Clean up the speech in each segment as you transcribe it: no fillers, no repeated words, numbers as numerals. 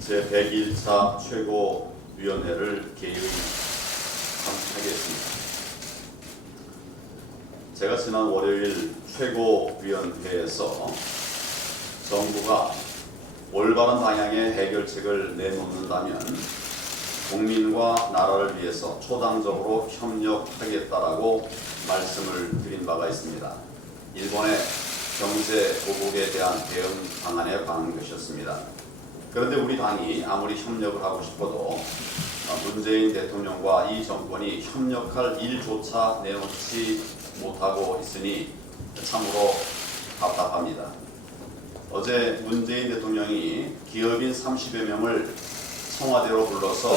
제101차 최고위원회를 개의하겠습니다. 제가 지난 월요일 최고위원회에서 정부가 올바른 방향의 해결책을 내놓는다면 국민과 나라를 위해서 초당적으로 협력하겠다라고 말씀을 드린 바가 있습니다. 일본의 경제 보복에 대한 대응 방안에 관한 것이었습니다. 그런데 우리 당이 아무리 협력을 하고 싶어도 문재인 대통령과 이 정권이 협력할 일조차 내놓지 못하고 있으니 참으로 답답합니다. 어제 문재인 대통령이 기업인 30여 명을 청와대로 불러서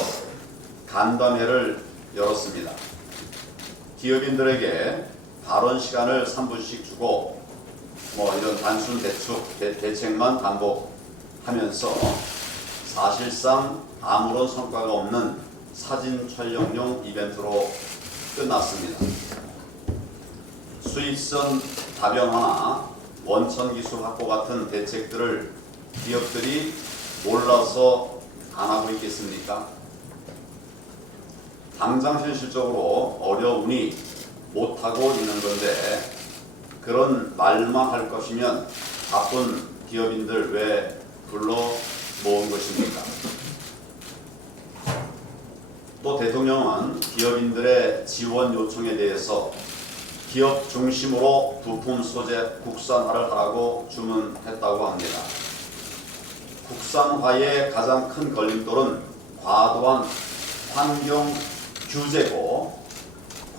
간담회를 열었습니다. 기업인들에게 발언 시간을 3분씩 주고 이런 단순 대책만 반복하면서 사실상 아무런 성과가 없는 사진 촬영용 이벤트로 끝났습니다. 수익성 다변화나 원천 기술 확보 같은 대책들을 기업들이 몰라서 안 하고 있겠습니까? 당장 현실적으로 어려우니 못하고 있는 건데 그런 말만 할 것이면 바쁜 기업인들 왜 불러 모은 것입니까? 또 대통령은 기업인들의 지원 요청에 대해서 기업 중심으로 부품 소재 국산화를 하라고 주문했다고 합니다. 국산화의 가장 큰 걸림돌은 과도한 환경 규제고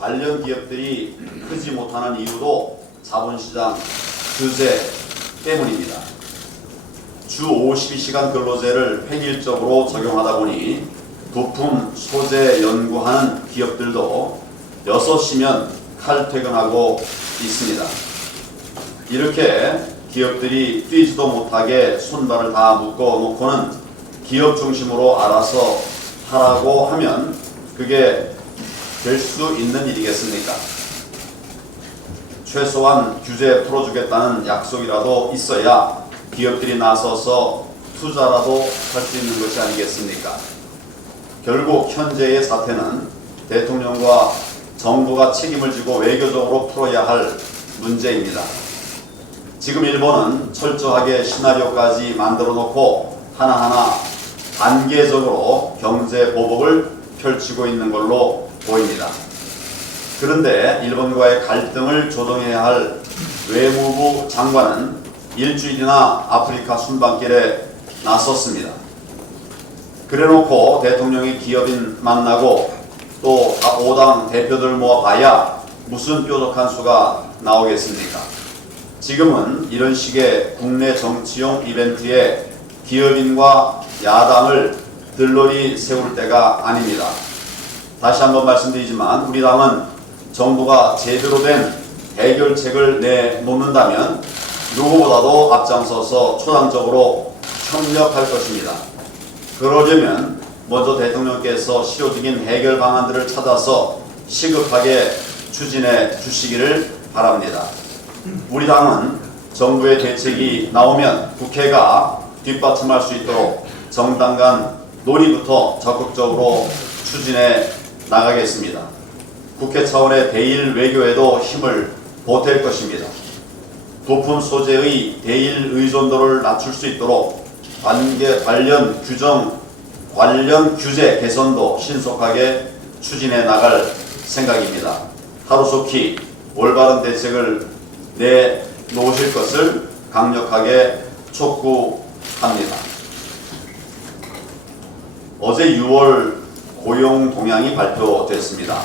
관련 기업들이 크지 못하는 이유도 자본시장 규제 때문입니다. 주 52시간 근로제를 획일적으로 적용하다 보니 부품 소재 연구하는 기업들도 6시면 칼퇴근하고 있습니다. 이렇게 기업들이 뛰지도 못하게 손발을 다 묶어놓고는 기업 중심으로 알아서 하라고 하면 그게 될 수 있는 일이겠습니까? 최소한 규제 풀어주겠다는 약속이라도 있어야 기업들이 나서서 투자라도 할 수 있는 것이 아니겠습니까? 결국 현재의 사태는 대통령과 정부가 책임을 지고 외교적으로 풀어야 할 문제입니다. 지금 일본은 철저하게 시나리오까지 만들어 놓고 하나하나 단계적으로 경제 보복을 펼치고 있는 걸로 보입니다. 그런데 일본과의 갈등을 조정해야 할 외무부 장관은 일주일이나 아프리카 순방길에 나섰습니다. 그래놓고 대통령이 기업인 만나고 또 5당 대표들 모아봐야 무슨 뾰족한 수가 나오겠습니까? 지금은 이런 식의 국내 정치용 이벤트에 기업인과 야당을 들러리 세울 때가 아닙니다. 다시 한번 말씀드리지만 우리 당은 정부가 제대로 된 해결책을 내놓는다면 누구보다도 앞장서서 초당적으로 협력할 것입니다. 그러려면 먼저 대통령께서 실효적인 해결 방안들을 찾아서 시급하게 추진해 주시기를 바랍니다. 우리 당은 정부의 대책이 나오면 국회가 뒷받침할 수 있도록 정당 간 논의부터 적극적으로 추진해 나가겠습니다. 국회 차원의 대일 외교에도 힘을 보탤 것입니다. 부품 소재의 대일 의존도를 낮출 수 있도록 관련 규제 개선도 신속하게 추진해 나갈 생각입니다. 하루속히 올바른 대책을 내놓으실 것을 강력하게 촉구합니다. 어제 6월 고용 동향이 발표됐습니다.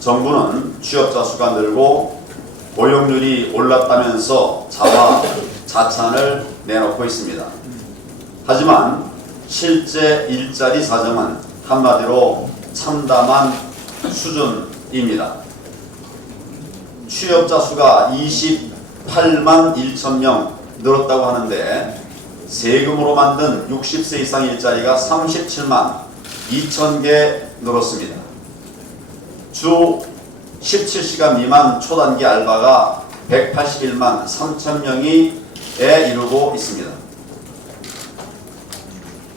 정부는 취업자 수가 늘고 고용률이 올랐다면서 자화자찬을 내놓고 있습니다. 하지만 실제 일자리 사정은 한마디로 참담한 수준입니다. 취업자 수가 28만 1천 명 늘었다고 하는데 세금으로 만든 60세 이상 일자리가 37만 2천 개 늘었습니다. 주 17시간 미만 초단기 알바가 181만 3천 명이 이르고 있습니다.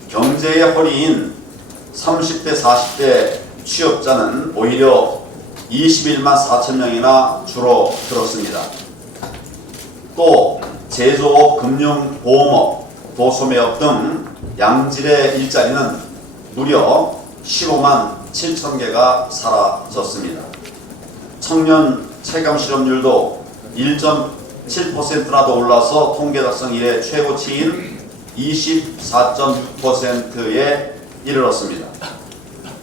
경제의 허리인 30대 40대 취업자는 오히려 21만 4천 명이나 줄어들었습니다. 또 제조업, 금융, 보험업, 도소매업 등 양질의 일자리는 무려 15만 7천 개가 사라졌습니다. 청년 체감 실업률도 1.7%나 더 올라서 통계 작성 이래 최고치인 24.6%에 이르렀습니다.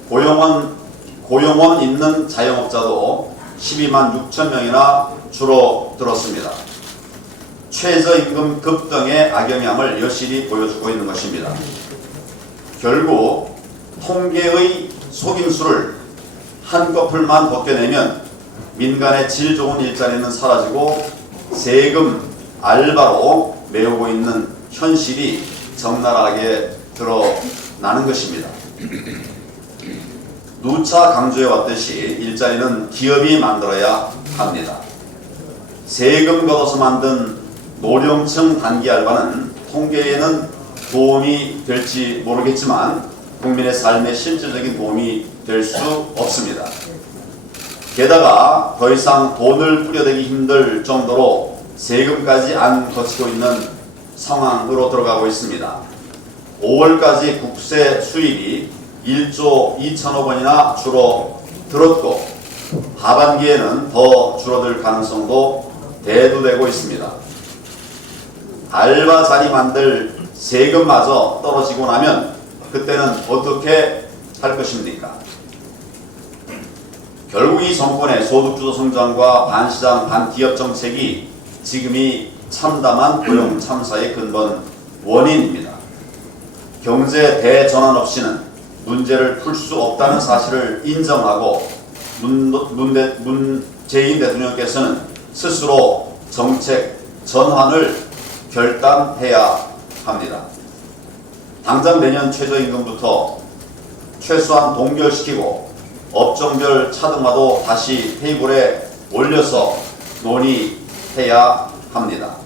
고용원 있는 자영업자도 12만 6천 명이나 줄어들었습니다. 최저임금 급등의 악영향을 여실히 보여주고 있는 것입니다. 결국 통계의 속임수를 한꺼풀만 벗겨내면 민간의 질 좋은 일자리는 사라지고 세금, 알바로 메우고 있는 현실이 적나라하게 드러나는 것입니다. 누차 강조해왔듯이 일자리는 기업이 만들어야 합니다. 세금 걷어서 만든 노령층 단기 알바는 통계에는 도움이 될지 모르겠지만 국민의 삶에 실질적인 도움이 될 수 없습니다. 게다가 더 이상 돈을 뿌려대기 힘들 정도로 세금까지 안 거치고 있는 상황으로 들어가고 있습니다. 5월까지 국세 수입이 1조 2천억 원이나 줄어들었고 하반기에는 더 줄어들 가능성도 대두되고 있습니다. 알바 자리 만들 세금마저 떨어지고 나면 그때는 어떻게 할 것입니까? 결국 이 정권의 소득주도 성장과 반시장 반기업 정책이 지금이 참담한 고용 참사의 근본 원인입니다. 경제 대전환 없이는 문제를 풀 수 없다는 사실을 인정하고 문재인 대통령께서는 스스로 정책 전환을 결단해야 합니다. 당장 내년 최저임금부터 최소한 동결시키고 업종별 차등화도 다시 테이블에 올려서 논의해야 합니다.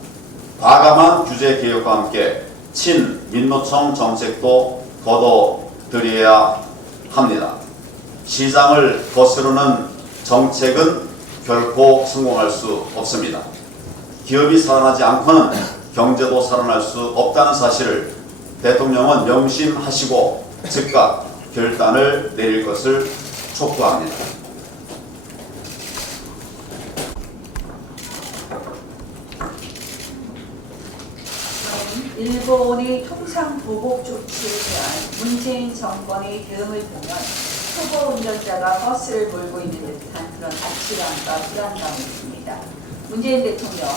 과감한 규제 개혁과 함께 친민노총 정책도 거둬들여야 합니다. 시장을 거스르는 정책은 결코 성공할 수 없습니다. 기업이 살아나지 않고는 경제도 살아날 수 없다는 사실을 대통령은 명심하시고 즉각 결단을 내릴 것을 촉구합니다. 일본의 통상보복 조치에 대한 문재인 정권의 대응을 보면 초보 운전자가 버스를 몰고 있는 듯한 그런 아찔함과 불안감이 듭니다. 문재인 대통령,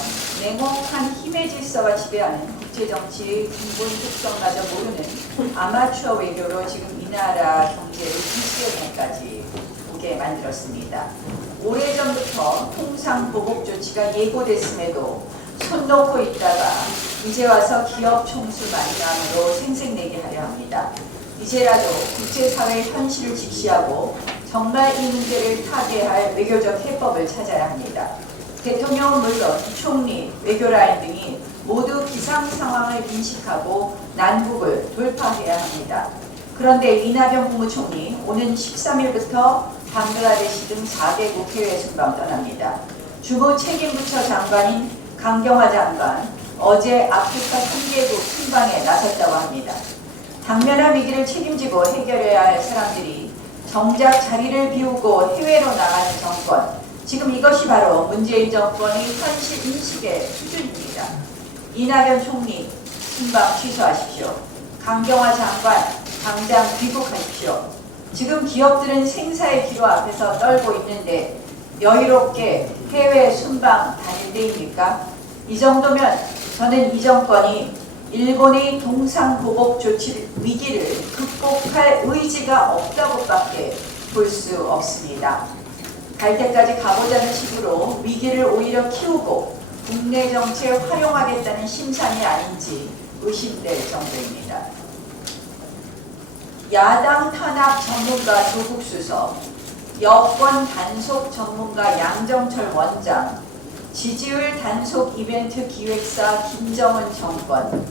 냉혹한 힘의 질서가 지배하는 국제정치의 근본 특성마저 모르는 아마추어 외교로 지금 이 나라 경제를 뒷전에까지 오게 만들었습니다. 오래전부터 통상보복 조치가 예고됐음에도 손 놓고 있다가 이제 와서 기업 총수 마이남으로 생색내게 하려 합니다. 이제라도 국제사회의 현실을 직시하고 정말 이 문제를 타개할 외교적 해법을 찾아야 합니다. 대통령은 물론 총리, 외교라인 등이 모두 비상 상황을 인식하고 난국을 돌파해야 합니다. 그런데 이낙연 국무총리 오는 13일부터 방글라데시 등 4개국 해외 순방 떠납니다. 주무 책임부처 장관인 강경화 장관 어제 아프리카 3개국 순방에 나섰다고 합니다. 당면한 위기를 책임지고 해결해야 할 사람들이 정작 자리를 비우고 해외로 나가는 정권, 지금 이것이 바로 문재인 정권의 현실 인식의 수준입니다. 이낙연 총리 순방 취소하십시오. 강경화 장관 당장 귀국하십시오. 지금 기업들은 생사의 기로 앞에서 떨고 있는데 여유롭게 해외 순방 다닐 때입니까? 이 정도면 저는 이 정권이 일본의 동상보복 조치 위기를 극복할 의지가 없다고밖에 볼 수 없습니다. 갈 때까지 가보자는 식으로 위기를 오히려 키우고 국내 정치에 활용하겠다는 심산이 아닌지 의심될 정도입니다. 야당 탄압 전문가 조국 수석, 여권 단속 전문가 양정철 원장, 지지율 단속 이벤트 기획사 김정은 정권,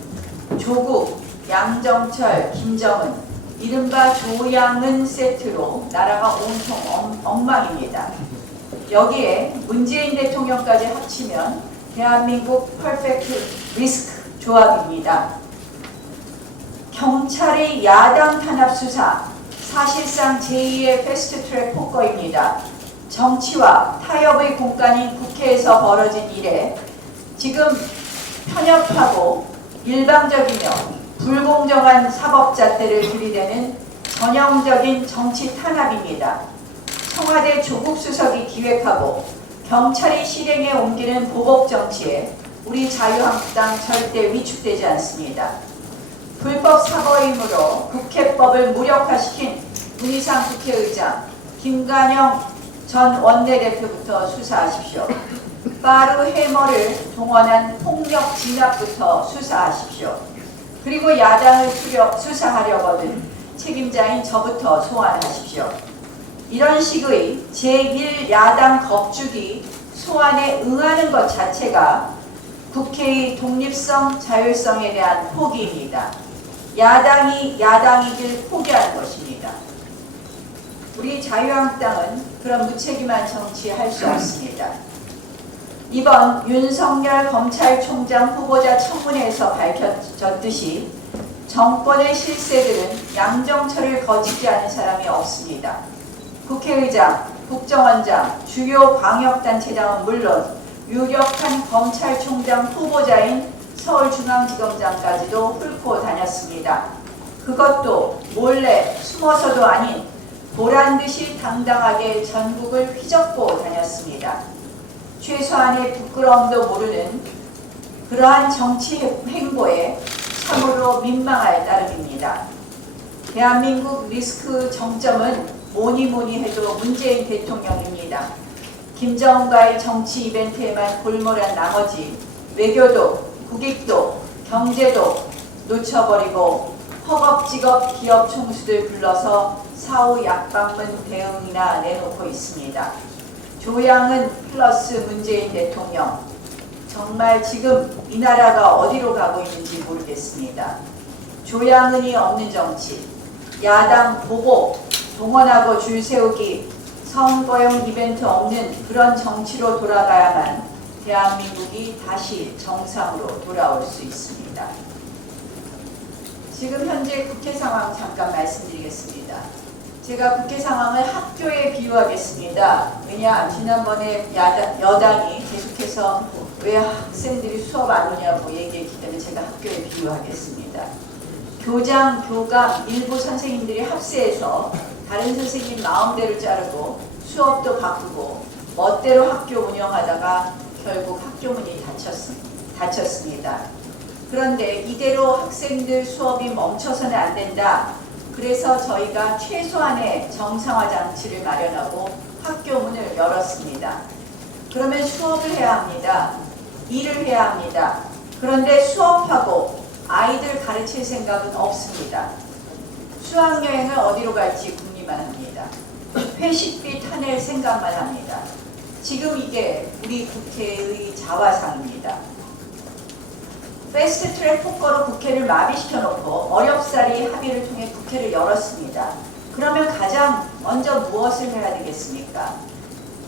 조국, 양정철, 김정은, 이른바 조양은 세트로 나라가 온통 엉망입니다. 여기에 문재인 대통령까지 합치면 대한민국 퍼펙트 리스크 조합입니다. 경찰의 야당 탄압 수사, 사실상 제2의 패스트트랙 폭거입니다. 정치와 타협의 공간인 국회에서 벌어진 일에 지금 편협하고 일방적이며 불공정한 사법잣대를 들이대는 전형적인 정치 탄압입니다. 청와대 조국 수석이 기획하고 경찰이 실행에 옮기는 보복 정치에 우리 자유한국당 절대 위축되지 않습니다. 불법 사보임으로 국회법을 무력화시킨 문희상 국회의장, 김관영 전 원내대표부터 수사하십시오. 빠르 해머를 동원한 폭력 진압부터 수사하십시오. 그리고 야당을 수사하려거든 책임자인 저부터 소환하십시오. 이런 식의 제1야당 겁주기 소환에 응하는 것 자체가 국회의 독립성, 자율성에 대한 포기입니다. 야당이 야당이길 포기하는 것입니다. 우리 자유한국당은 그런 무책임한 정치 할 수 없습니다. 이번 윤석열 검찰총장 후보자 청문회에서 밝혀졌듯이 정권의 실세들은 양정철을 거치지 않은 사람이 없습니다. 국회의장, 국정원장, 주요 광역단체장은 물론 유력한 검찰총장 후보자인 서울중앙지검장까지도 훑고 다녔습니다. 그것도 몰래 숨어서도 아닌 보란듯이 당당하게 전국을 휘젓고 다녔습니다. 최소한의 부끄러움도 모르는 그러한 정치 행보에 참으로 민망할 따름입니다. 대한민국 리스크 정점은 뭐니 해도 문재인 대통령입니다. 김정은과의 정치 이벤트에만 골몰한 나머지 외교도 국익도 경제도 놓쳐버리고 허겁지겁 기업 총수들 불러서 사후 약방문 대응이나 내놓고 있습니다. 조양은 플러스 문재인 대통령, 정말 지금 이 나라가 어디로 가고 있는지 모르겠습니다. 조양은이 없는 정치, 야당 보복, 동원하고 줄 세우기, 선거용 이벤트 없는 그런 정치로 돌아가야만 대한민국이 다시 정상으로 돌아올 수 있습니다. 지금 현재 국회 상황 잠깐 말씀드리겠습니다. 제가 국회 상황을 학교에 비유하겠습니다. 왜냐, 지난번에 여당이 계속해서 왜 학생들이 수업 안 오냐고 얘기했기 때문에 제가 학교에 비유하겠습니다. 교장, 교감, 일부 선생님들이 합세해서 다른 선생님 마음대로 자르고 수업도 바꾸고 멋대로 학교 운영하다가 결국 학교 문이 닫혔습니다. 그런데 이대로 학생들 수업이 멈춰서는 안 된다. 그래서 저희가 최소한의 정상화 장치를 마련하고 학교 문을 열었습니다. 그러면 수업을 해야 합니다. 일을 해야 합니다. 그런데 수업하고 아이들 가르칠 생각은 없습니다. 수학여행을 어디로 갈지 궁리만 합니다. 회식비 타낼 생각만 합니다. 지금 이게 우리 국회의 자화상입니다. 패스트트랙 폭거로 국회를 마비시켜놓고 어렵사리 합의를 통해 국회를 열었습니다. 그러면 가장 먼저 무엇을 해야 되겠습니까?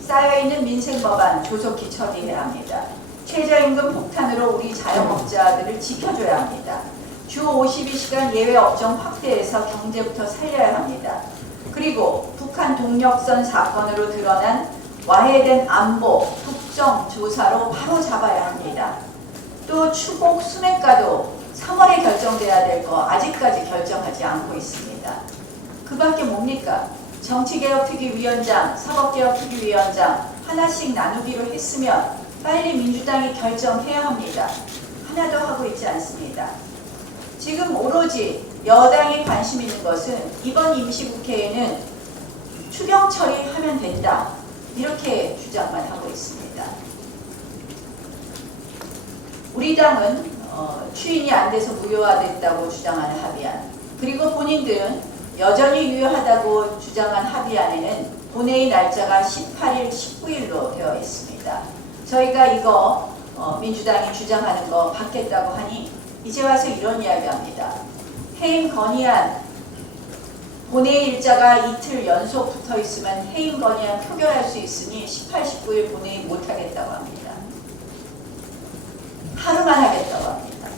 쌓여있는 민생법안 조속히 처리해야 합니다. 최저임금 폭탄으로 우리 자영업자들을 지켜줘야 합니다. 주 52시간 예외 업종 확대해서 경제부터 살려야 합니다. 그리고 북한 동력선 사건으로 드러난 와해된 안보, 국정 조사로 바로 잡아야 합니다. 또 추복 수매가도 3월에 결정돼야 될 거 아직까지 결정하지 않고 있습니다. 그 밖에 뭡니까? 정치개혁특위위원장, 사법개혁특위위원장 하나씩 나누기로 했으면 빨리 민주당이 결정해야 합니다. 하나도 하고 있지 않습니다. 지금 오로지 여당이 관심 있는 것은 이번 임시국회에는 추경 처리하면 된다. 이렇게 주장만 하고 있습니다. 우리 당은 추인이 안 돼서 무효화됐다고 주장하는 합의안, 그리고 본인들은 여전히 유효하다고 주장한 합의안에는 본회의 날짜가 18일, 19일로 되어 있습니다. 저희가 이거 민주당이 주장하는 거 받겠다고 하니 이제 와서 이런 이야기합니다. 해임 건의안 본회의 일자가 이틀 연속 붙어 있으면 해임 건의안 표결할 수 있으니 18, 19일 본회의 못 하겠다고 합니다. 하루만 하겠다고 합니다.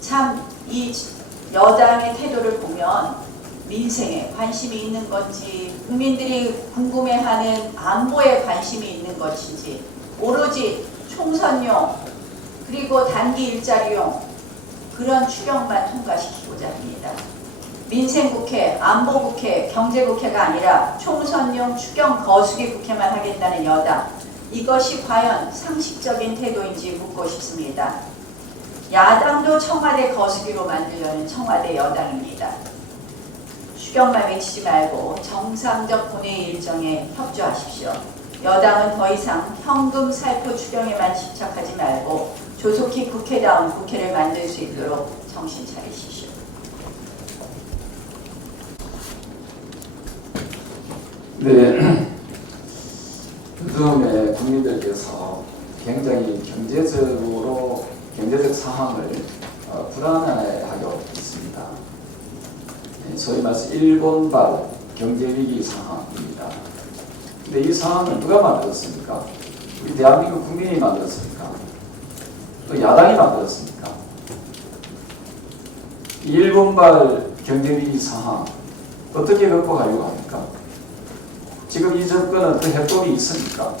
참 이 여당의 태도를 보면 민생에 관심이 있는 건지 국민들이 궁금해하는 안보에 관심이 있는 것인지 오로지 총선용 그리고 단기 일자리용 그런 추경만 통과시키고자 합니다. 민생국회, 안보국회, 경제국회가 아니라 총선용 추경 거수기 국회만 하겠다는 여당, 이것이 과연 상식적인 태도인지 묻고 싶습니다. 야당도 청와대 거수기로 만들려는 청와대 여당입니다. 추경만 외치지 말고 정상적 본회의 일정에 협조하십시오. 여당은 더 이상 현금 살포 추경에만 집착하지 말고 조속히 국회다운 국회를 만들 수 있도록 정신 차리십시오. 네, 요즘에 국민들께서 굉장히 경제적 상황을 불안해하고 있습니다. 소위 말해서 일본발 경제위기 상황입니다. 근데 이 상황을 누가 만들었습니까? 우리 대한민국 국민이 만들었습니까? 또 야당이 만들었습니까? 이 일본발 경제위기 상황 어떻게 극복하려고 합니까? 지금 이 정권은 그 해법이 있습니까?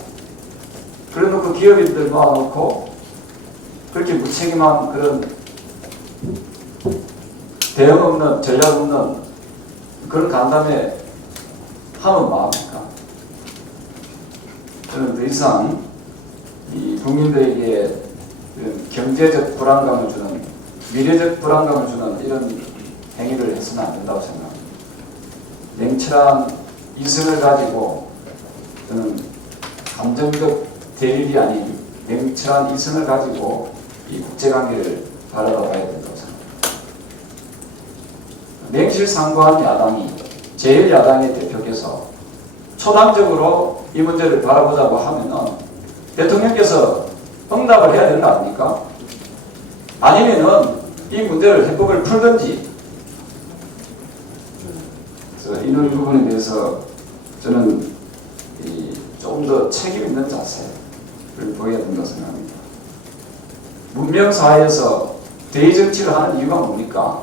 그래놓고 기업인들 모아놓고 그렇게 무책임한 그런 대응 없는, 전략 없는 그런 간담회 하면 뭐합니까? 저는 더 이상 이 국민들에게 경제적 불안감을 주는, 미래적 불안감을 주는 이런 행위를 해서는 안 된다고 생각합니다. 냉철한 이성을 가지고 저는 감정적 대립이 아닌 냉철한 이성을 가지고 이 국제관계를 바라봐야 된다고 생각합니다. 냉실상부한 야당이 제1야당의 대표께서 초당적으로 이 문제를 바라보자고 하면은 대통령께서 응답을 해야 되는 거 아닙니까? 아니면은 이 문제를 해법을 풀든지. 그래서 이런 부분에 대해서 저는 좀 더 책임 있는 자세를 보여야 된다고 생각합니다. 문명사회에서 대의정치를 하는 이유가 뭡니까?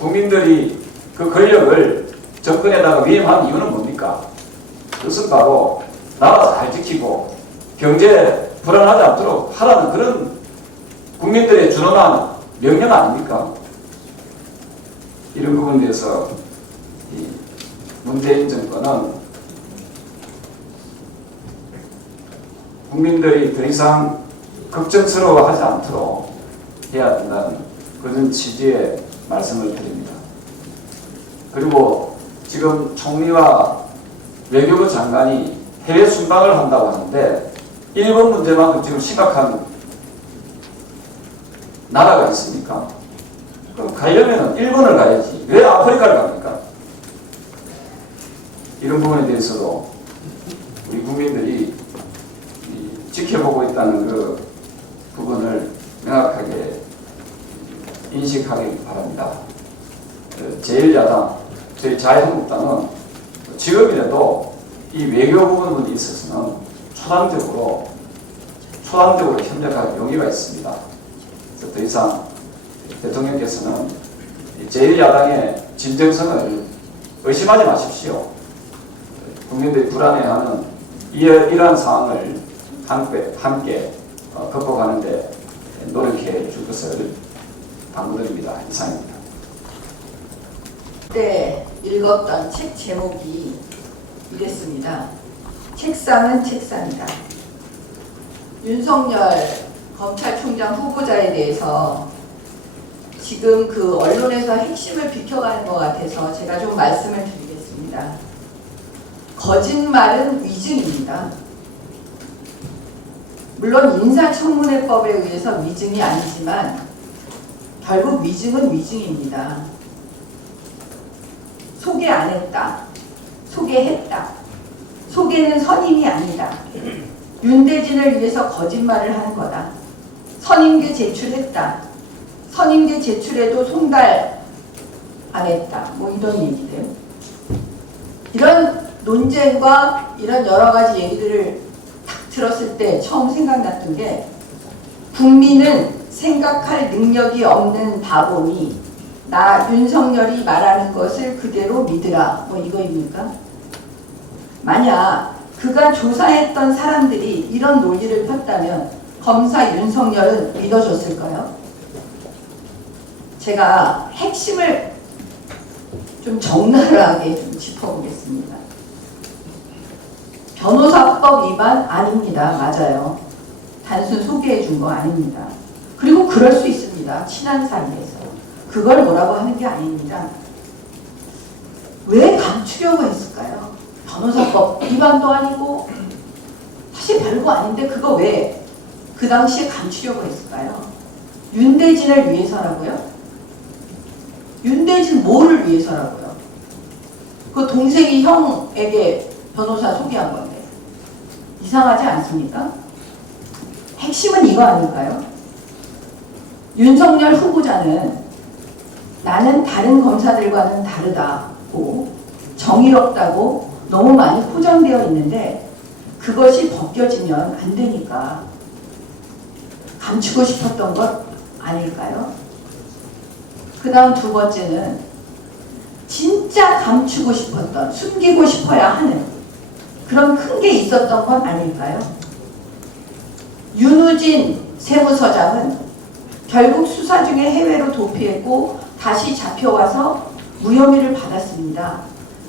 국민들이 그 권력을 정권에다가 위임하는 이유는 뭡니까? 그것은 바로 나라 잘 지키고 경제 불안하지 않도록 하라는 그런 국민들의 준엄한 명령 아닙니까? 이런 부분에 대해서 이 문재인 정권은 국민들이 더 이상 걱정스러워하지 않도록 해야 된다는 그런 취지의 말씀을 드립니다. 그리고 지금 총리와 외교부 장관이 해외 순방을 한다고 하는데 일본 문제만큼 지금 심각한 나라가 있습니까? 그럼 가려면 일본을 가야지. 왜 아프리카를 갑니까? 이런 부분에 대해서도 우리 국민들이 지켜보고 있다는 그 부분을 명확하게 인식하기 바랍니다. 제1야당, 저희 자유한국당은 지금이라도 이 외교 부분에 있어서는 초당적으로 협력할 용의가 있습니다. 그래서 더 이상 대통령께서는 제1야당의 진정성을 의심하지 마십시오. 국민들이 불안해하는 이러한 상황을 함께 극복하는 데 노력해 줄 것을 당부드립니다. 이상입니다. 그때 읽었던 책 제목이 이랬습니다. 책상은 책상이다. 윤석열 검찰총장 후보자에 대해서 지금 그 언론에서 핵심을 비켜가는 것 같아서 제가 좀 말씀을 드리겠습니다. 거짓말은 위증입니다. 물론 인사청문회법에 의해서 위증이 아니지만 결국 위증은 위증입니다. 소개 안 했다. 소개했다. 소개는 선임이 아니다. 윤대진을 위해서 거짓말을 한 거다. 선임규 제출했다. 선임계 제출에도 송달 안 했다. 뭐 이런 얘기들. 이런 논쟁과 이런 여러 가지 얘기들을 딱 들었을 때 처음 생각났던 게 국민은 생각할 능력이 없는 바보니 나 윤석열이 말하는 것을 그대로 믿으라. 뭐 이거입니까? 만약 그가 조사했던 사람들이 이런 논리를 폈다면 검사 윤석열은 믿어줬을까요? 제가 핵심을 좀 적나라하게 좀 짚어보겠습니다. 변호사법 위반 아닙니다. 맞아요. 단순 소개해 준 거 아닙니다. 그리고 그럴 수 있습니다. 친한 사이에서. 그걸 뭐라고 하는 게 아닙니다. 왜 감추려고 했을까요? 변호사법 위반도 아니고 사실 별거 아닌데 그거 왜 그 당시에 감추려고 했을까요? 윤대진을 위해서라고요? 윤대진 뭐를 위해서라고요? 그 동생이 형에게 변호사 소개한 건데 이상하지 않습니까? 핵심은 이거 아닐까요? 윤석열 후보자는 나는 다른 검사들과는 다르다고 정의롭다고 너무 많이 포장되어 있는데 그것이 벗겨지면 안 되니까 감추고 싶었던 것 아닐까요? 그 다음 두 번째는 진짜 감추고 싶었던, 숨기고 싶어야 하는 그런 큰 게 있었던 건 아닐까요? 윤우진 세무서장은 결국 수사 중에 해외로 도피했고 다시 잡혀와서 무혐의를 받았습니다.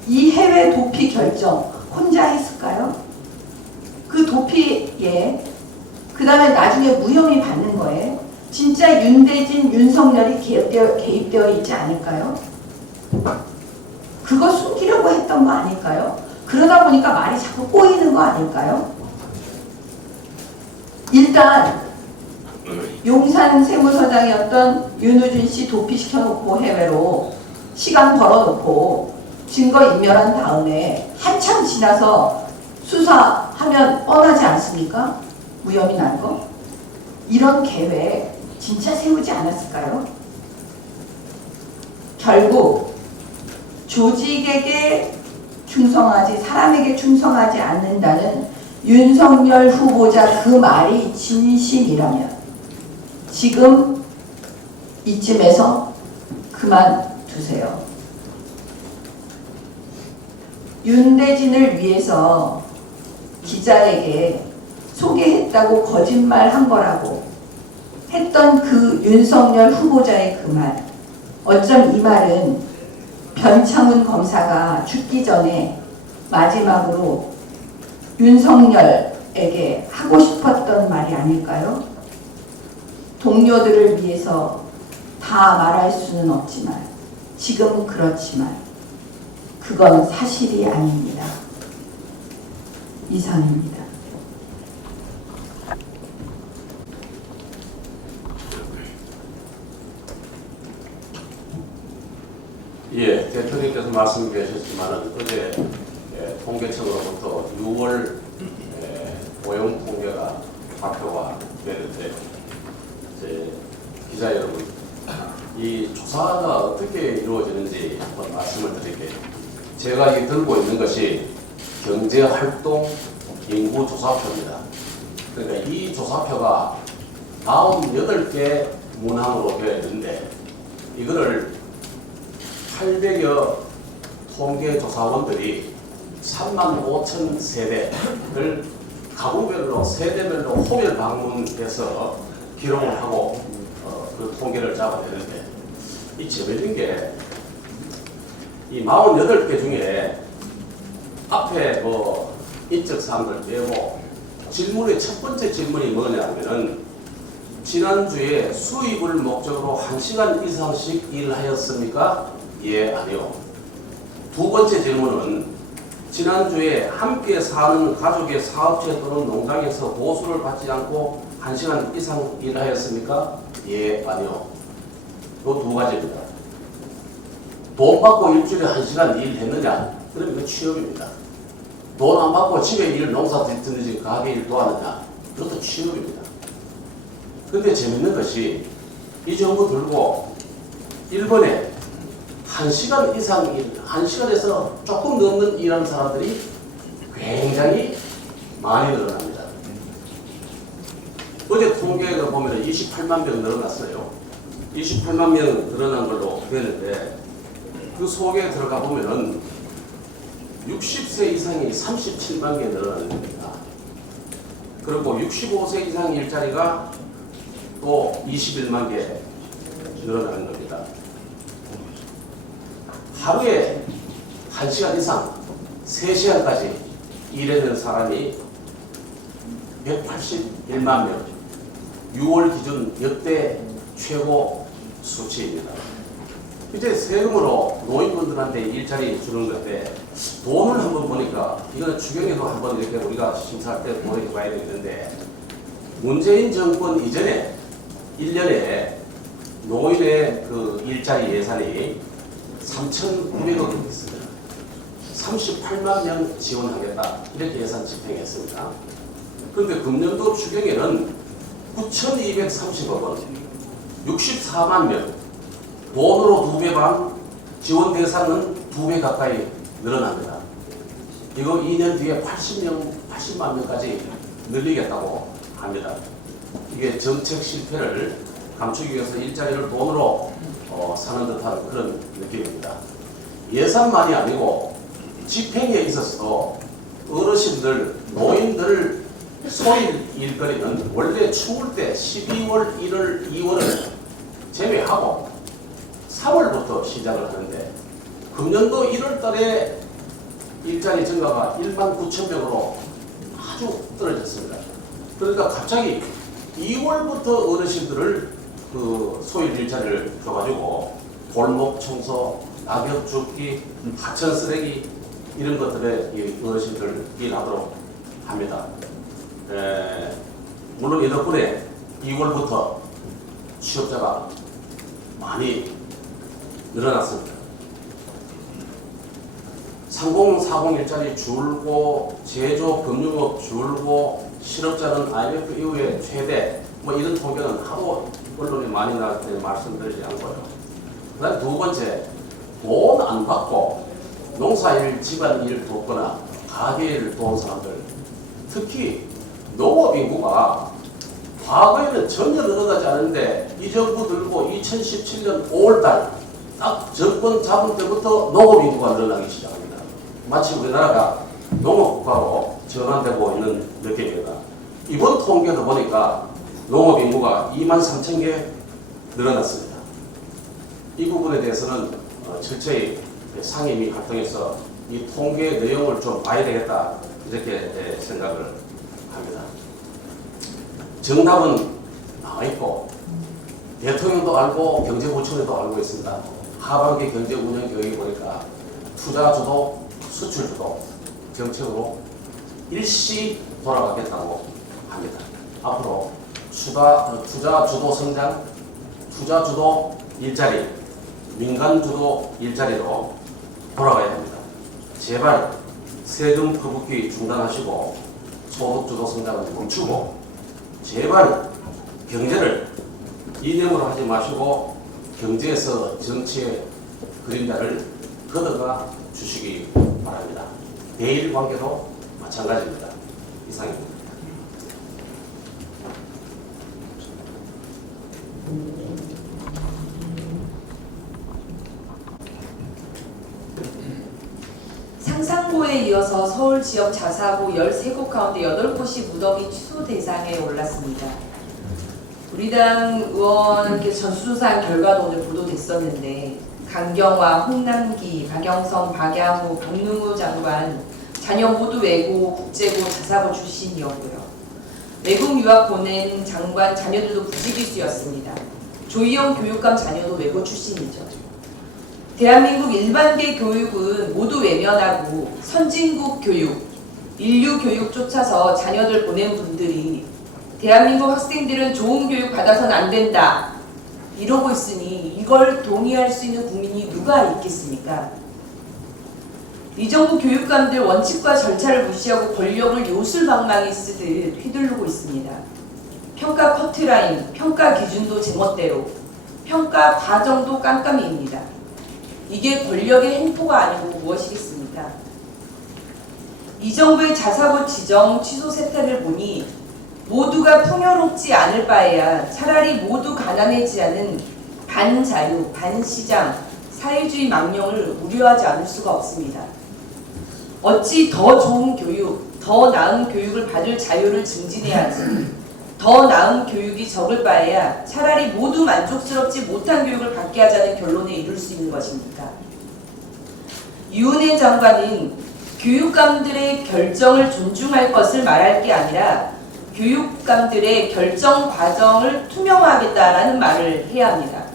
이 해외 도피 결정 혼자 했을까요? 그 도피에 그 다음에 나중에 무혐의 받는 거에 진짜 윤대진, 윤석열이 개입되어 있지 않을까요? 그거 숨기려고 했던 거 아닐까요? 그러다 보니까 말이 자꾸 꼬이는 거 아닐까요? 일단 용산 세무서장이었던 윤우준 씨 도피시켜놓고 해외로 시간 벌어놓고 증거 인멸한 다음에 한참 지나서 수사하면 뻔하지 않습니까? 무혐의 난 거? 이런 계획 진짜 세우지 않았을까요? 결국 조직에게 충성하지 사람에게 충성하지 않는다는 윤석열 후보자 그 말이 진심이라면 지금 이쯤에서 그만두세요. 윤대진을 위해서 기자에게 소개했다고 거짓말한 거라고 했던 그 윤석열 후보자의 그 말, 어쩜 이 말은 변창훈 검사가 죽기 전에 마지막으로 윤석열에게 하고 싶었던 말이 아닐까요? 동료들을 위해서 다 말할 수는 없지만 지금은 그렇지만 그건 사실이 아닙니다. 이상입니다. 예, 대통령께서 말씀하셨지만 어제 통계청으로부터 6월 고용 통계가 발표가 되는데 기자 여러분, 이 조사가 어떻게 이루어지는지 한번 말씀을 드릴게요. 제가 이 들고 있는 것이 경제활동 인구조사표입니다. 그러니까 이 조사표가 다음 8개 문항으로 되어 있는데 이거를 800여 통계조사원들이 35,000 세대를 가구별로 세대별로 호별 방문해서 기록을 하고 그 통계를 잡아내는데 이 재밌는 게 이 48개 중에 앞에 뭐 인적 사항들 빼고 질문의 첫 번째 질문이 뭐냐면은 지난주에 수입을 목적으로 1시간 이상씩 일하였습니까? 예, 아니요. 두 번째 질문은 지난주에 함께 사는 가족의 사업체 또는 농장에서 보수를 받지 않고 1시간 이상 일하였습니까? 예, 아니요. 이 두 가지입니다. 돈 받고 일주일에 1시간 일했느냐? 그럼 이거 취업입니다. 돈 안 받고 집에 일, 농사 짓든지 가게 일 도왔느냐? 그것도 취업입니다. 근데 재밌는 것이 이 정부 들고 일본에 1시간 이상 일, 1시간에서 조금 넘는 일하는 사람들이 굉장히 많이 늘어납니다. 어제 통계를 보면 28만 명 늘어났어요. 28만 명 늘어난 걸로 되는데 그 속에 들어가 보면은 60세 이상이 37만 개 늘어나는 겁니다. 그리고 65세 이상 일자리가 또 21만 개 늘어나는 겁니다. 하루에 1시간 이상 3시간까지 일하는 사람이 181만 명, 6월 기준 역대 최고 수치입니다. 이제 세금으로 노인분들한테 일자리 주는 건데 돈을 한번 보니까 이거는 추경에도 한번 이렇게 우리가 심사할 때 보내줘 봐야 되는데 문재인 정권 이전에 1년에 노인의 그 일자리 예산이 3,900억이 있습니다. 38만 명 지원하겠다 이렇게 예산 집행했습니다. 그런데 금년도 추경에는 9,230억 원, 64만 명, 돈으로 2배 반, 지원 대상은 2배 가까이 늘어납니다. 이거 2년 뒤에 80만 명까지 늘리겠다고 합니다. 이게 정책 실패를 감추기 위해서 일자리를 돈으로 사는 듯한 그런 느낌입니다. 예산만이 아니고 집행에 있어서 어르신들, 노인들 소일 일거리는 원래 추울 때 12월, 1월, 2월을 제외하고 3월부터 시작을 하는데 금년도 1월 달에 일자리 증가가 1만 9천 명으로 아주 떨어졌습니다. 그러니까 갑자기 2월부터 어르신들을 그 소일 일자리를 줘가지고 골목 청소, 낙엽 줍기, 하천 쓰레기 이런 것들에 이 어르신들 일하도록 합니다. 물론 이 덕분에 2월부터 취업자가 많이 늘어났습니다. 3040 일자리 줄고 제조 금융업 줄고 실업자는 IMF 이후에 최대 뭐 이런 통계는 하도 언론에 많이 나올 때 말씀드리지 않고요. 그다음 두 번째, 돈 안 받고 농사일, 집안일 돕거나 가게일 도운 사람들, 특히 농업 인구가 과거에는 전혀 늘어나지 않은데 이 정부 들고 2017년 5월달 딱 정권 잡은 때부터 농업 인구가 늘어나기 시작합니다. 마치 우리나라가 농업국가로 전환되고 있는 느낌입니다. 이번 통계도 보니까 농업 인구가 2만 3천 개 늘어났습니다. 이 부분에 대해서는 철저히 상임위 활동에서 이 통계 내용을 좀 봐야 되겠다 이렇게 생각을 합니다. 정답은 나와 있고 대통령도 알고 경제부총리도 알고 있습니다. 하반기 경제운영계획에 보니까 투자주도, 수출주도 정책으로 일시 돌아가겠다고 합니다. 앞으로 투자주도 성장, 투자주도 일자리, 민간주도 일자리로 돌아가야 합니다. 제발 세금 퍼붓기 중단하시고 소득주도 성장을 멈추고 제발 경제를 이념으로 하지 마시고 경제에서 정치의 그림자를 걷어가 주시기 바랍니다. 대일 관계도 마찬가지입니다. 이상입니다. 상상고에 이어서 서울 지역 자사고 13곳 가운데 8곳이 무더기 취소 대상에 올랐습니다. 우리 당 의원께서 전수조사한 결과도 오늘 보도됐었는데 강경화, 홍남기, 박영선, 박양호, 박능우 장관 자녀 모두 외고, 국제고, 자사고 출신이었고요. 외국 유학 보낸 장관 자녀들도 부지기수였습니다. 조희영 교육감 자녀도 외고 출신이죠. 대한민국 일반계 교육은 모두 외면하고 선진국 교육, 인류 교육 쫓아서 자녀들 보낸 분들이 대한민국 학생들은 좋은 교육 받아서는 안 된다 이러고 있으니 이걸 동의할 수 있는 국민이 누가 있겠습니까? 이 정부 교육감들 원칙과 절차를 무시하고 권력을 요술방망이 쓰듯 휘두르고 있습니다. 평가 커트라인, 평가 기준도 제멋대로 평가 과정도 깜깜이입니다. 이게 권력의 행포가 아니고 무엇이겠습니까? 이 정부의 자사고 지정 취소 세태를 보니 모두가 풍요롭지 않을 바에야 차라리 모두 가난해지 않은 반자유, 반시장, 사회주의 망령을 우려하지 않을 수가 없습니다. 어찌 더 좋은 교육, 더 나은 교육을 받을 자유를 증진해야지 더 나은 교육이 적을 바에야 차라리 모두 만족스럽지 못한 교육을 받게 하자는 결론에 이룰 수 있는 것입니까? 유은혜 장관은 교육감들의 결정을 존중할 것을 말할 게 아니라 교육감들의 결정 과정을 투명화하겠다라는 말을 해야 합니다.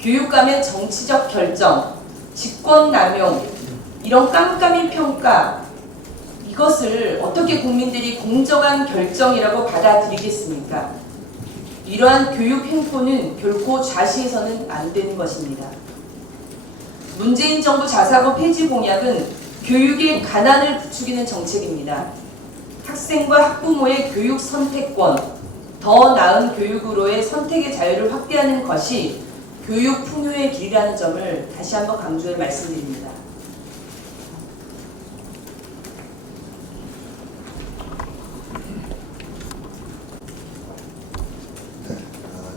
교육감의 정치적 결정, 직권남용, 이런 깜깜이 평가, 이것을 어떻게 국민들이 공정한 결정이라고 받아들이겠습니까? 이러한 교육 행포는 결코 좌시해서는 안 되는 것입니다. 문재인 정부 자사고 폐지 공약은 교육의 가난을 부추기는 정책입니다. 학생과 학부모의 교육 선택권, 더 나은 교육으로의 선택의 자유를 확대하는 것이 교육 풍요의 길이라는 점을 다시 한번 강조해 말씀드립니다.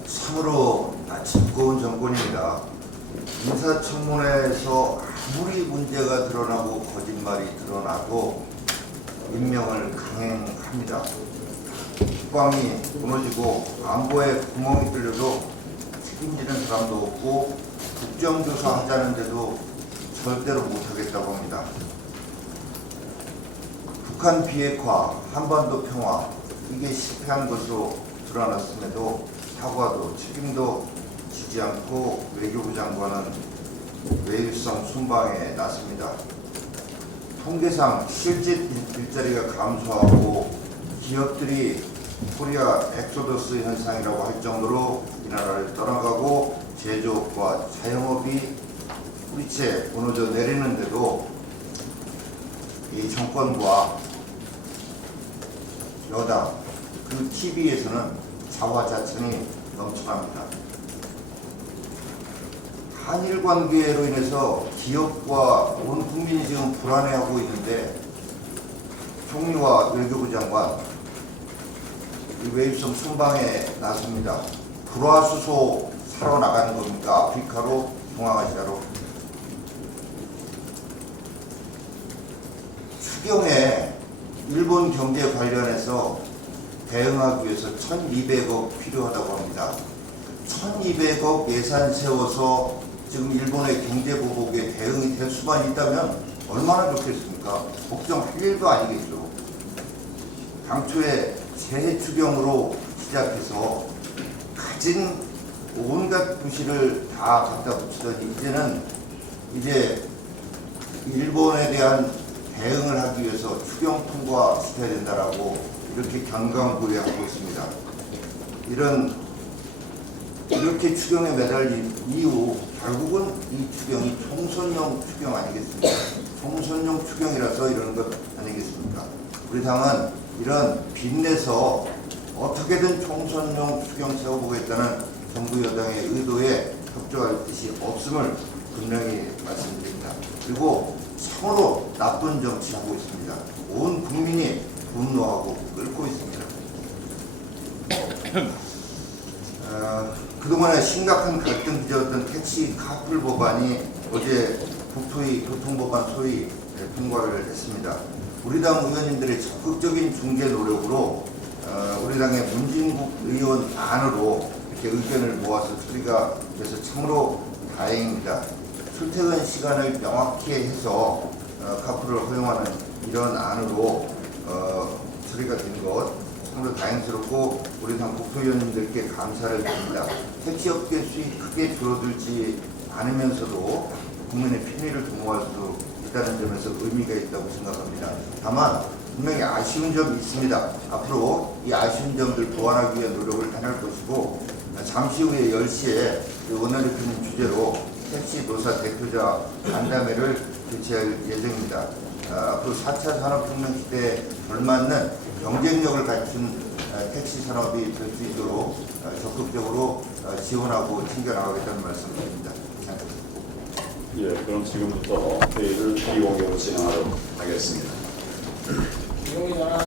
참으로 두꺼운 정권입니다. 인사청문회에서 아무리 문제가 드러나고 거짓말이 드러나고 임명을 강행합니다. 국방이 무너지고 안보에 구멍이 뚫려도 책임지는 사람도 없고 국정조사 하자는데도 절대로 못하겠다고 합니다. 북한 비핵화, 한반도 평화, 이게 실패한 것으로 드러났음에도 사과도 책임도 지지 않고 외교부 장관은 외유성 순방에 나섭니다. 통계상 실질 일자리가 감소하고 기업들이 코리아 엑소더스 현상이라고 할 정도로 이 나라를 떠나가고 제조업과 자영업이 뿌리째 무너져 내리는데도 이 정권과 여당 그 TV에서는 자화자찬이 넘쳐납니다. 한일 관계로 인해서 기업과 온 국민이 지금 불안해하고 있는데 총리와 외교부 장관 외유성 순방에 나섭니다. 불화수소 사러 나가는 겁니까? 아프리카로, 동아시아로? 추경에 일본 경제 관련해서 대응하기 위해서 1,200억 필요하다고 합니다. 1,200억 예산 세워서 지금 일본의 경제 보복에 대응이 될 수만 있다면 얼마나 좋겠습니까? 걱정할 일도 아니겠죠. 당초에 세해 추경으로 시작해서 가진 온갖 부실을 다 갖다 붙이더니 이제는 일본에 대한 대응을 하기 위해서 추경 통과시켜야 된다라고 이렇게 견강부회하고 있습니다. 이렇게 추경에 매달린 이후 결국은 이 추경이 총선용 추경 아니겠습니까? 총선용 추경이라서 이러는 것 아니겠습니까? 우리 당은 이런 빚내서 어떻게든 총선용 추경 세워보겠다는 정부 여당의 의도에 협조할 뜻이 없음을 분명히 말씀드립니다. 그리고 참으로 나쁜 정치하고 있습니다. 온 국민이 분노하고 끓고 있습니다. 그동안에 심각한 갈등 빚었던 택시 카풀 법안이 어제 국토위 교통법안 소위 통과를 했습니다. 우리 당 의원님들의 적극적인 중재 노력으로 우리 당의 문진국 의원 안으로 이렇게 의견을 모아서 처리가 돼서 참으로 다행입니다. 출퇴근 시간을 명확히 해서 카풀을 허용하는 이런 안으로 처리가 된 것 참으로 다행스럽고 우리 당 국토위원님들께 감사를 드립니다. 택시업계 수익 크게 줄어들지 않으면서도 국민의 편의를 도모할 수 있다는 점에서 의미가 있다고 생각합니다. 다만 분명히 아쉬운 점이 있습니다. 앞으로 이 아쉬운 점들 보완하기 위한 노력을 다할 것이고 잠시 후에 10시에 원내대표님 주재로 택시 노사 대표자 간담회를 개최할 예정입니다. 앞으로 4차 산업혁명 시대에 걸맞는 경쟁력을 갖춘 택시 산업이 될 수 있도록 적극적으로 지원하고 챙겨나가겠다는 말씀드립니다. 이상입니다. 예, 그럼 지금부터 회의를 비공개로 진행하도록 하겠습니다.